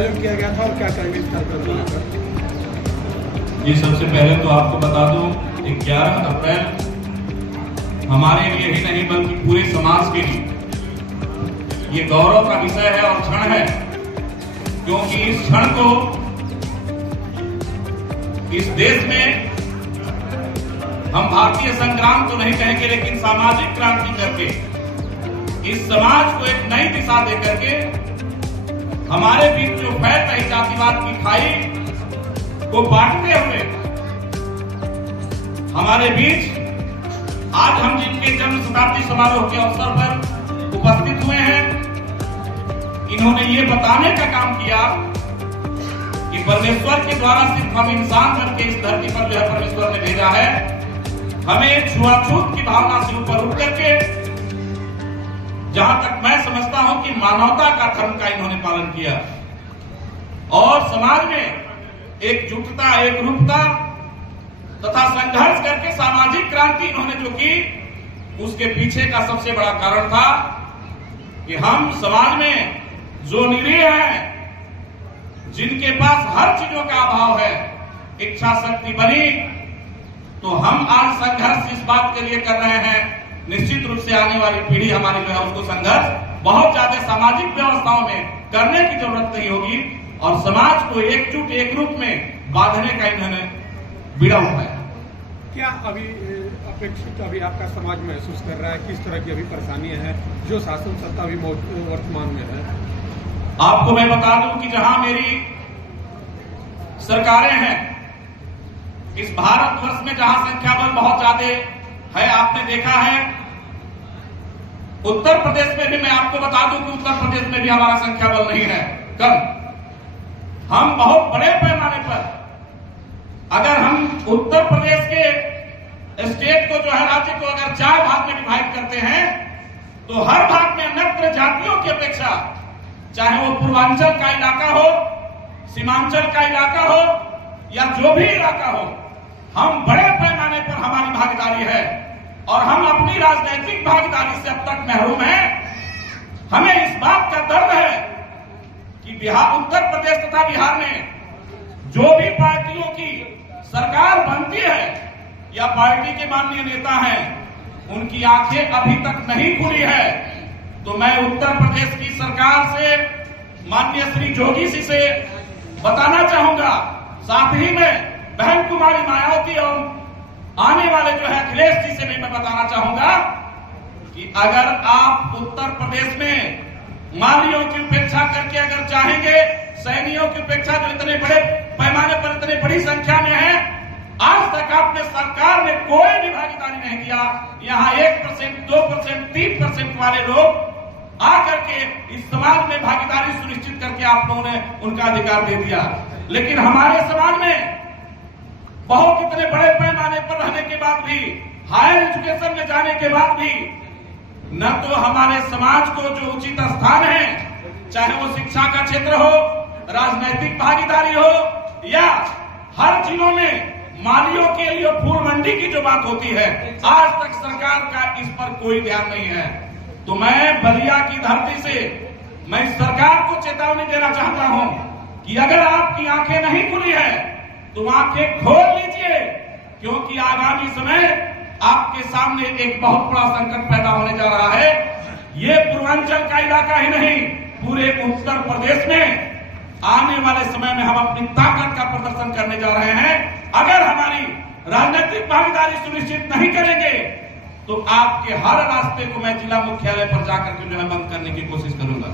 आयोजन किया गया था और क्या करेंगे इस कार्यक्रम पर? जी, सबसे पहले तो आपको बता दूं 11 अप्रैल हमारे लिए ही नहीं बल्कि पूरे समाज के लिए ये गौरव का विषय है और क्षण है, क्योंकि इस क्षण को इस देश में हम भारतीय संग्राम तो नहीं कहेंगे लेकिन सामाजिक क्रांति करके इस समाज को एक नई दिशा दे करके हमारे बीच जो फैल रही जातिवाद की खाई को बांटते हुए हमारे बीच आज हम जिनके जन्म शताब्दी समारोह के अवसर पर उपस्थित हुए हैं, इन्होंने ये बताने का काम किया कि परमेश्वर के द्वारा सिर्फ हम इंसान बन के इस धरती पर जो है परमेश्वर ने भेजा है, हमें छुआछूत की भावना से ऊपर उठ करके जहां तक मैं समझता हूं कि मानवता का धर्म का इन्होंने पालन किया और समाज में एकजुटता, एकरूपता तथा संघर्ष करके सामाजिक क्रांति इन्होंने जो की, उसके पीछे का सबसे बड़ा कारण था कि हम समाज में जो निरीह हैं, जिनके पास हर चीजों का अभाव है, इच्छा शक्ति बनी, तो हम आज संघर्ष इस बात के लिए कर रहे हैं। निश्चित रूप से आने वाली पीढ़ी हमारी जो है उसको संघर्ष बहुत ज्यादा सामाजिक व्यवस्थाओं में करने की जरूरत नहीं होगी और समाज को एकजुट एक रूप में बांधने का इन्होंने बीड़ा उठाया। क्या अभी अपेक्षित अभी आपका समाज महसूस कर रहा है, किस तरह की अभी परेशानियां हैं जो शासन सत्ता अभी वर्तमान में है? आपको मैं बता दूं कि जहां मेरी सरकारें हैं, इस भारतवर्ष में जहां संख्या बल बहुत ज्यादा है, आपने देखा है उत्तर प्रदेश में भी, मैं आपको बता दूं कि उत्तर प्रदेश में भी हमारा संख्या बल नहीं है, कम। हम बहुत बड़े पैमाने पर, अगर हम उत्तर प्रदेश के स्टेट को जो है राज्य को अगर 4 भाग में डिवाइड करते हैं तो हर भाग में अन्य जातियों की अपेक्षा, चाहे वो पूर्वांचल का इलाका हो, सीमांचल का इलाका हो या जो भी इलाका हो, हम बड़े पैमाने पर हमारी भागीदारी है और हम अपनी राजनीतिक भागीदारी से अब तक महरूम हैं। हमें इस बात का दर्द है कि बिहार, उत्तर प्रदेश तथा बिहार में जो भी पार्टियों की सरकार बनती है या पार्टी के माननीय नेता हैं, उनकी आंखें अभी तक नहीं खुली है। तो मैं उत्तर प्रदेश की सरकार से, माननीय श्री जोगी जी से बताना चाहूंगा, साथ ही में बहन कुमारी मायावती और आने वाले जो है अखिलेश जी से भी मैं बताना चाहूंगा कि अगर आप उत्तर प्रदेश में मालियों की उपेक्षा करके अगर चाहेंगे, सैनियों की उपेक्षा जो इतने बड़े पैमाने पर इतनी बड़ी संख्या में है, आज तक आपने सरकार में कोई भी भागीदारी नहीं दिया। यहाँ 1%, 2%, 3% वाले लोग आकर के इस समाज में भागीदारी सुनिश्चित करके आप लोगों ने उनका अधिकार दे दिया। लेकिन हमारे समाज में बहुत इतने बड़े पैमाने पर रहने के बाद भी, हायर एजुकेशन में जाने के बाद भी, न तो हमारे समाज को जो उचित स्थान है, चाहे वो शिक्षा का क्षेत्र हो, राजनीतिक भागीदारी हो या हर जिलों में मालियों के लिए फूल मंडी की जो बात होती है, आज तक सरकार का इस पर कोई ध्यान नहीं है। तो मैं बलिया की धरती से मैं सरकार को चेतावनी देना चाहता हूं कि अगर आपकी आंखें नहीं खुली है तो आंखें खोल लीजिए, क्योंकि आगामी समय आपके सामने एक बहुत बड़ा संकट पैदा होने जा रहा है। ये पूर्वांचल का इलाका ही नहीं, पूरे उत्तर प्रदेश में आने वाले समय में हम अपनी ताकत का प्रदर्शन करने जा रहे हैं। अगर हमारी राजनीतिक भागीदारी सुनिश्चित नहीं करेंगे तो आपके हर रास्ते को मैं जिला मुख्यालय पर जाकर के जो है बंद करने की कोशिश करूंगा।